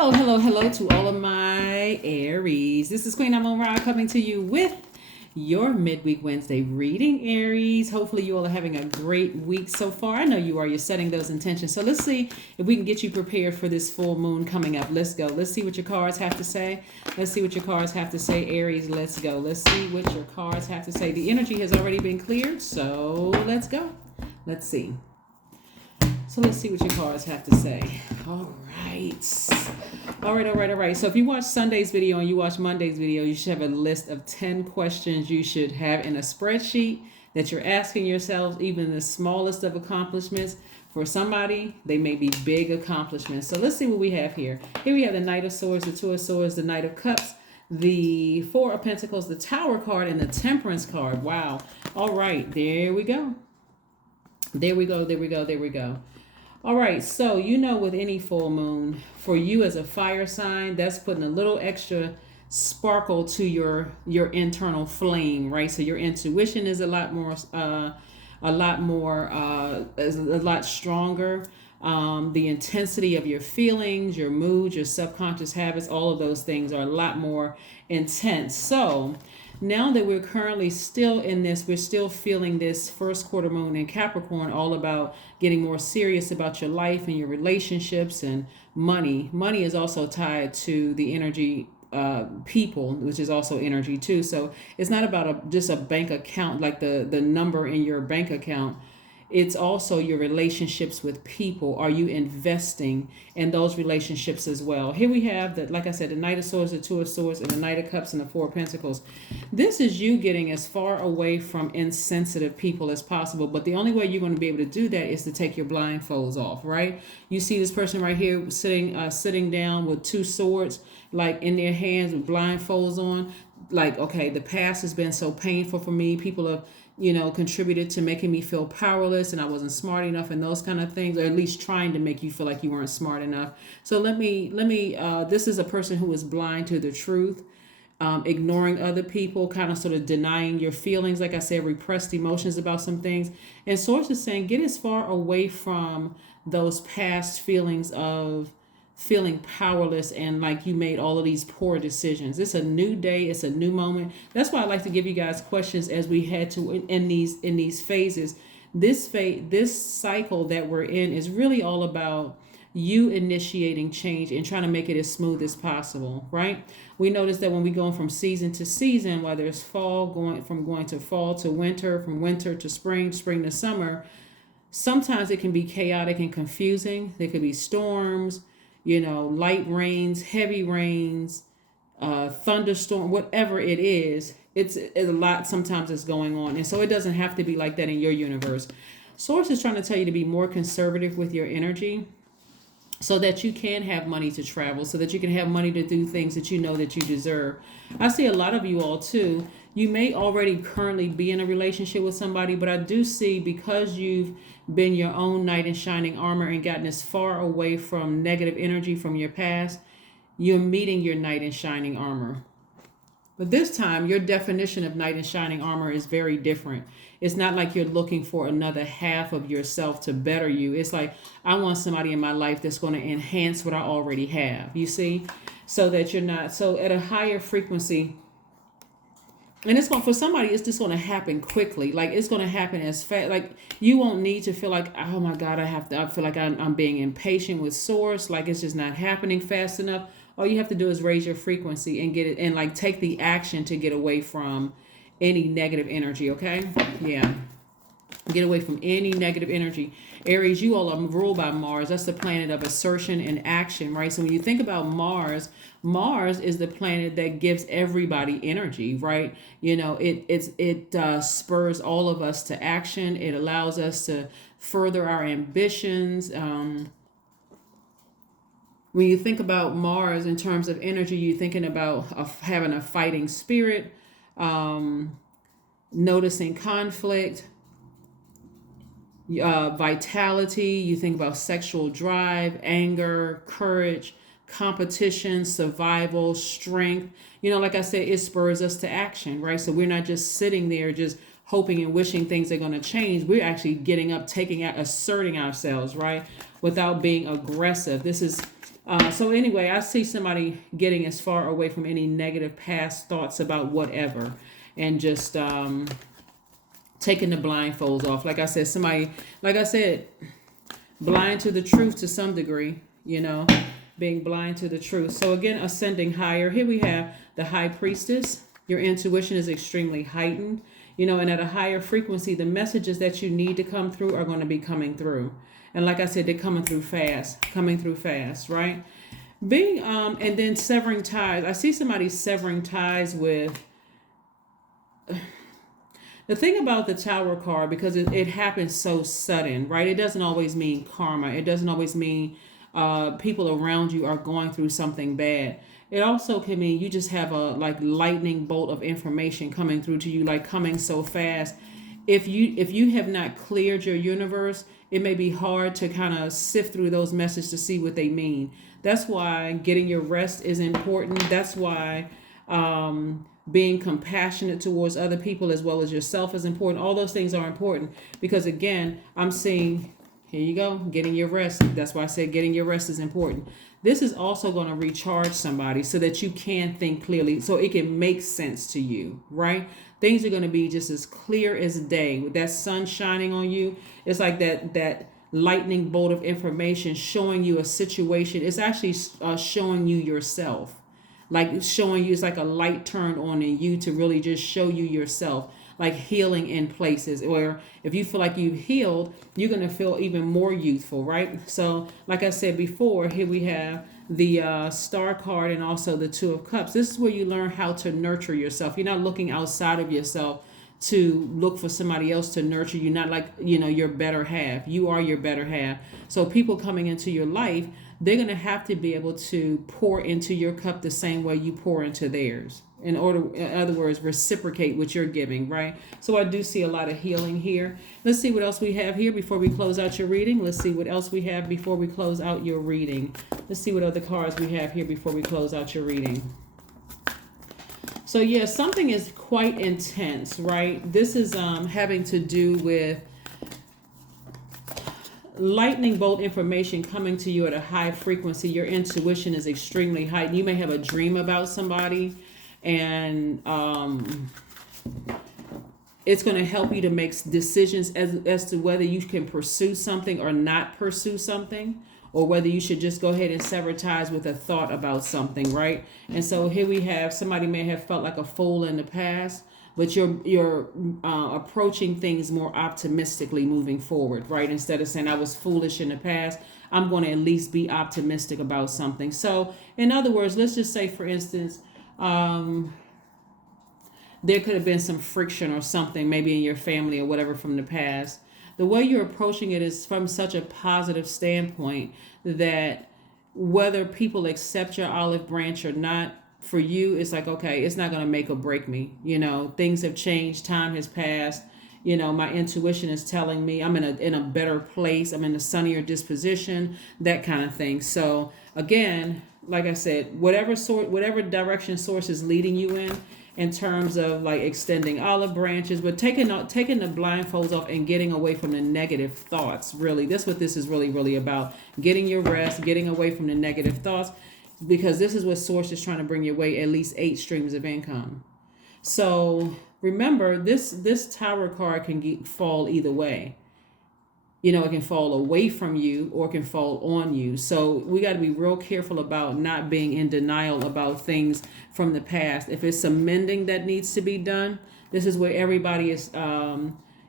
Hello, hello, hello to all of my Aries. This is Queen Amun Ra coming to you with your midweek Wednesday reading, Aries. Hopefully you all are having a great week so far. I know you are. You're setting those intentions. So let's see if we can get you prepared for this full moon coming up. Let's go. Let's see what your cards have to say. Let's see what your cards have to say, Aries. Let's go. Let's see what your cards have to say. The energy has already been cleared, so let's go. Let's see. So let's see what your cards have to say. All right. All right. So if you watch Sunday's video and you watch Monday's video, you should have a list of 10 questions you should have in a spreadsheet that you're asking yourselves, even the smallest of accomplishments. For somebody, they may be big accomplishments. So let's see what we have here. Here we have the Knight of Swords, the Two of Swords, the Knight of Cups, the Four of Pentacles, the Tower card, and the Temperance card. Wow. All right. There we go. There we go. All right, so with any full moon, for you as a fire sign, that's putting a little extra sparkle to your internal flame, right? So your intuition is a lot stronger. The intensity of your feelings, your moods, your subconscious habits, all of those things are a lot more intense. So now that we're currently still in this, we're still feeling this first quarter moon in Capricorn, all about getting more serious about your life and your relationships and money. Money is also tied to the energy people, which is also energy too. So it's not about just a bank account, like the number in your bank account. It's also your relationships with people. Are you investing in those relationships as well? Here we have that, like I said, the Knight of Swords, the Two of Swords, and the Knight of Cups, and the Four of Pentacles. This is you getting as far away from insensitive people as possible. But the only way you're going to be able to do that is to take your blindfolds off, right? You see this person right here sitting down with two swords, like in their hands with blindfolds on. Like, okay, the past has been so painful for me. People have contributed to making me feel powerless and I wasn't smart enough and those kind of things, or at least trying to make you feel like you weren't smart enough. So let me, this is a person who is blind to the truth, ignoring other people, kind of sort of denying your feelings. Like I said, repressed emotions about some things. And Source is saying, get as far away from those past feelings of feeling powerless and like you made all of these poor decisions. It's a new day. It's a new moment. That's why I like to give you guys questions as we head to in these phases. This cycle that we're in is really all about you initiating change and trying to make it as smooth as possible, right? We notice that when we go from season to season, whether it's fall, going to fall to winter, from winter to spring, spring to summer, sometimes it can be chaotic and confusing. There could be storms, light rains, heavy rains, thunderstorm, whatever it is, it's a lot sometimes is going on. And so it doesn't have to be like that in your universe. Source is trying to tell you to be more conservative with your energy so that you can have money to travel, so that you can have money to do things that you know that you deserve. I see a lot of you all too. You may already currently be in a relationship with somebody, but I do see, because you've been your own knight in shining armor and gotten as far away from negative energy from your past, you're meeting your knight in shining armor. But this time, your definition of knight in shining armor is very different. It's not like you're looking for another half of yourself to better you. It's like, I want somebody in my life that's going to enhance what I already have, you see? So that you're not, so at a higher frequency. And it's going, for somebody, it's just going to happen quickly. Like, it's going to happen as fast. Like, you won't need to feel like, oh my God, I feel like I'm being impatient with Source. Like, it's just not happening fast enough. All you have to do is raise your frequency and get it, and like take the action to get away from any negative energy. Okay. Yeah. Get away from any negative energy. Aries, you all are ruled by Mars. That's the planet of assertion and action, right? So when you think about Mars, Mars is the planet that gives everybody energy, right? It spurs all of us to action. It allows us to further our ambitions. When you think about Mars in terms of energy, you're thinking about having a fighting spirit, noticing conflict, vitality. You think about sexual drive, anger, courage, competition, survival, strength. Like I said, it spurs us to action, right? So we're not just sitting there just hoping and wishing things are going to change. We're actually getting up, taking out, asserting ourselves, right? Without being aggressive. This is So anyway, I see somebody getting as far away from any negative past thoughts about whatever, and just taking the blindfolds off. Like I said, blind to the truth to some degree, being blind to the truth. So again, ascending higher. Here we have the high priestess. Your intuition is extremely heightened, and at a higher frequency, the messages that you need to come through are going to be coming through. And like I said, they're coming through fast, right? Being and then severing ties. I see somebody severing ties with. The thing about the Tower card, because it happens so sudden, right? It doesn't always mean karma. It doesn't always mean people around you are going through something bad. It also can mean you just have a like lightning bolt of information coming through to you, like coming so fast. If you have not cleared your universe, it may be hard to kind of sift through those messages to see what they mean. That's why getting your rest is important. That's why being compassionate towards other people as well as yourself is important. All those things are important because, again, I'm seeing, here you go, getting your rest. That's why I said getting your rest is important. This is also going to recharge somebody so that you can think clearly, so it can make sense to you, right? Things are going to be just as clear as day with that sun shining on you. It's like that lightning bolt of information showing you a situation. It's actually showing you yourself, like showing you. It's like a light turned on in you to really just show you yourself, like healing in places. Or if you feel like you've healed, you're going to feel even more youthful, right? So like I said before, here we have the star card and also the Two of Cups. This is where you learn how to nurture yourself. You're not looking outside of yourself to look for somebody else to nurture you. Not like, your better half. You are your better half. So people coming into your life, they're going to have to be able to pour into your cup the same way you pour into theirs. In other words, reciprocate what you're giving, right? So I do see a lot of healing here. Let's see what else we have here before we close out your reading. Let's see what else we have before we close out your reading. Let's see what other cards we have here before we close out your reading. So yeah, something is quite intense, right? This is having to do with lightning bolt information coming to you at a high frequency. Your intuition is extremely heightened. You may have a dream about somebody, and it's going to help you to make decisions as to whether you can pursue something or not pursue something, or whether you should just go ahead and sever ties with a thought about something, right? And so here we have somebody may have felt like a fool in the past, but you're approaching things more optimistically moving forward, right? Instead of saying I was foolish in the past, I'm going to at least be optimistic about something. So in other words, let's just say, for instance, there could have been some friction or something maybe in your family or whatever from the past. The way you're approaching it is from such a positive standpoint that whether people accept your olive branch or not, for you, it's like, okay, it's not going to make or break me. Things have changed. Time has passed. My intuition is telling me I'm in a better place. I'm in a sunnier disposition, that kind of thing. So again, like I said, whatever direction source is leading you in terms of like extending olive branches, but taking the blindfolds off and getting away from the negative thoughts. Really, that's what this is really about. Getting your rest, getting away from the negative thoughts, because this is what source is trying to bring your way, at least 8 streams of income. So remember, this Tower card can fall either way. It can fall away from you or it can fall on you. So we got to be real careful about not being in denial about things from the past. If it's some mending that needs to be done, this is where everybody is,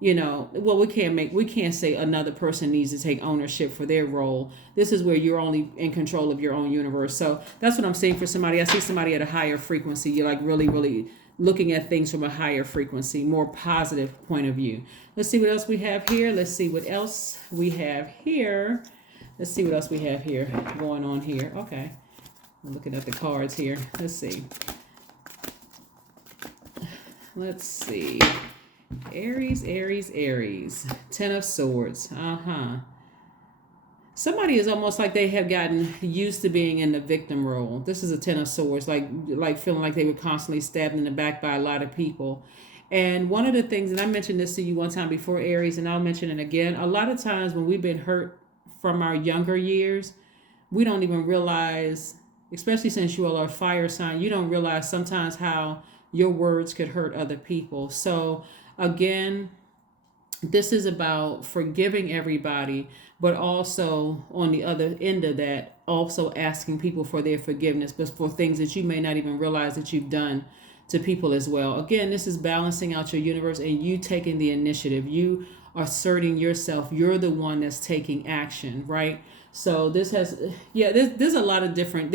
we can't say another person needs to take ownership for their role. This is where you're only in control of your own universe. So that's what I'm saying for somebody. I see somebody at a higher frequency. You're like really, really looking at things from a higher frequency, more positive point of view. Let's see what else we have here. Let's see what else we have here. Going on here. Okay. I'm looking at the cards here. Let's see. Aries. 10 of Swords. Somebody is almost like they have gotten used to being in the victim role. This is a 10 of Swords, like feeling like they were constantly stabbed in the back by a lot of people. And one of the things, and I mentioned this to you one time before, Aries, and I'll mention it again. A lot of times when we've been hurt from our younger years, we don't even realize, especially since you all are fire sign, you don't realize sometimes how your words could hurt other people. So again, this is about forgiving everybody, but also on the other end of that, also asking people for their forgiveness, but for things that you may not even realize that you've done to people as well. Again, this is balancing out your universe and you taking the initiative. You asserting yourself. You're the one that's taking action, right? So this has, yeah, there's a lot of different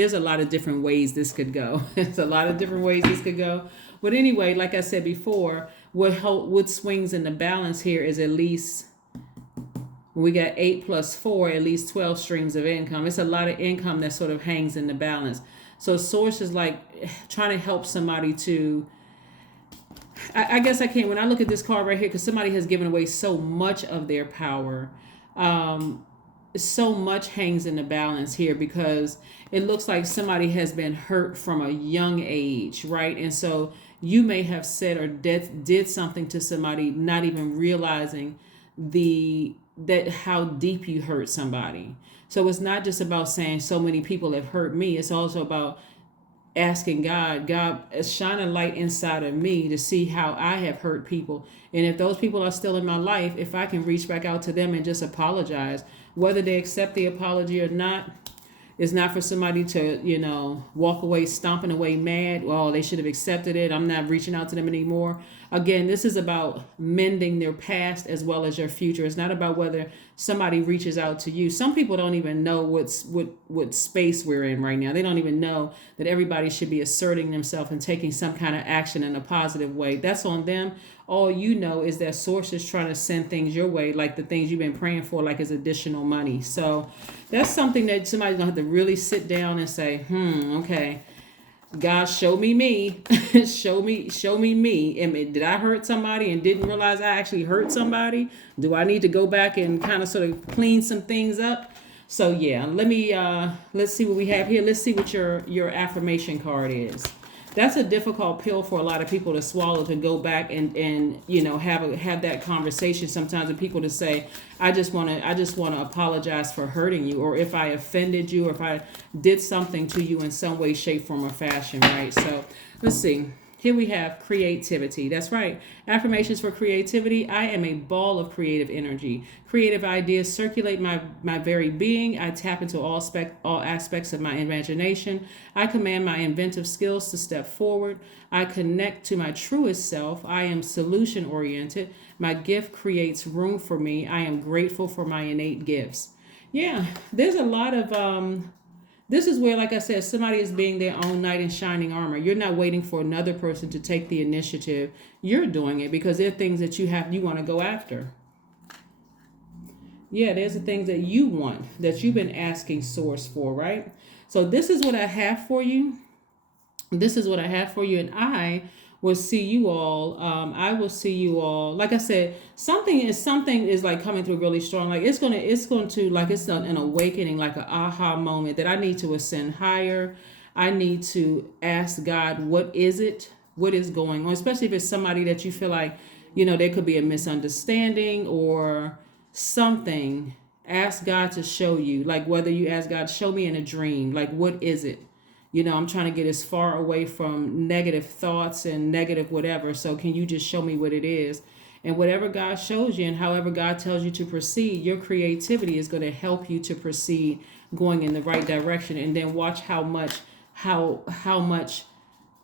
ways this could go. There's a lot of different ways this could go. But anyway, like I said before, what swings in the balance here is at least, we got 8 plus 4, at least 12 streams of income. It's a lot of income that sort of hangs in the balance. So source is like trying to help somebody to, I guess I can't, when I look at this card right here, because somebody has given away so much of their power. So much hangs in the balance here because it looks like somebody has been hurt from a young age, right? And so you may have said or did something to somebody, not even realizing that how deep you hurt somebody. So it's not just about saying so many people have hurt me. It's also about asking God, shine a light inside of me to see how I have hurt people. And if those people are still in my life, if I can reach back out to them and just apologize, whether they accept the apology or not, it's not for somebody to, walk away, stomping away mad. Well, they should have accepted it. I'm not reaching out to them anymore. Again, this is about mending their past as well as your future. It's not about whether somebody reaches out to you. Some people don't even know what space we're in right now. They don't even know that everybody should be asserting themselves and taking some kind of action in a positive way. That's on them. All you know is that source is trying to send things your way, like the things you've been praying for, like as additional money. So that's something that somebody's gonna have to really sit down and say, okay, God, show me me. show me me. Did I hurt somebody and didn't realize I actually hurt somebody? Do I need to go back and kind of sort of clean some things up? So yeah, let's see what we have here. Let's see what your affirmation card is. That's a difficult pill for a lot of people to swallow, to go back and have that conversation sometimes with people, to say, I just want to apologize for hurting you, or if I offended you, or if I did something to you in some way, shape, form, or fashion, right? So let's see. Here we have creativity. That's right. Affirmations for creativity. I am a ball of creative energy. Creative ideas circulate my very being. I tap into all aspects of my imagination. I command my inventive skills to step forward. I connect to my truest self. I am solution oriented. My gift creates room for me. I am grateful for my innate gifts. Yeah, there's a lot of this is where, like I said, somebody is being their own knight in shining armor. You're not waiting for another person to take the initiative. You're doing it because there are things that you want to go after. Yeah, there's the things that you want, that you've been asking source for, right? So this is what I have for you. And I will see you all. I will see you all. Like I said, something is like coming through really strong. Like it's going to like it's an awakening, like an aha moment that I need to ascend higher. I need to ask God, what is it? What is going on? Especially if it's somebody that you feel like, there could be a misunderstanding or something. Ask God to show you. Like whether you ask God, show me in a dream. Like what is it? I'm trying to get as far away from negative thoughts and negative whatever. So can you just show me what it is? And whatever God shows you and however God tells you to proceed, your creativity is going to help you to proceed going in the right direction. And then watch how much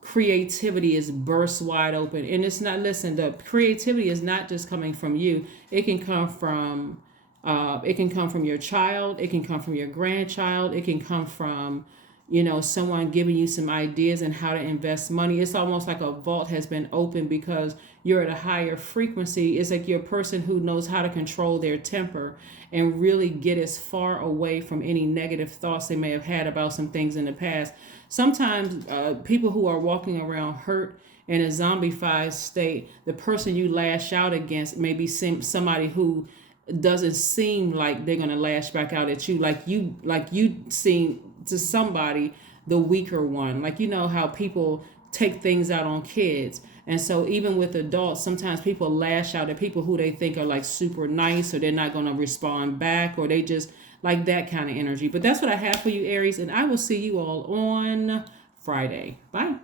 creativity is burst wide open. And it's not, listen, the creativity is not just coming from you. It can come from your child. It can come from your grandchild. It can come from someone giving you some ideas and how to invest money. It's almost like a vault has been opened because you're at a higher frequency. It's like you're a person who knows how to control their temper and really get as far away from any negative thoughts they may have had about some things in the past. Sometimes people who are walking around hurt in a zombified state, the person you lash out against may be somebody who doesn't seem like they're going to lash back out at you, like you seem to somebody the weaker one. Like how people take things out on kids. And so even with adults, sometimes people lash out at people who they think are like super nice, or they're not going to respond back, or they just like that kind of energy. But that's what I have for you, Aries, and I will see you all on Friday. Bye.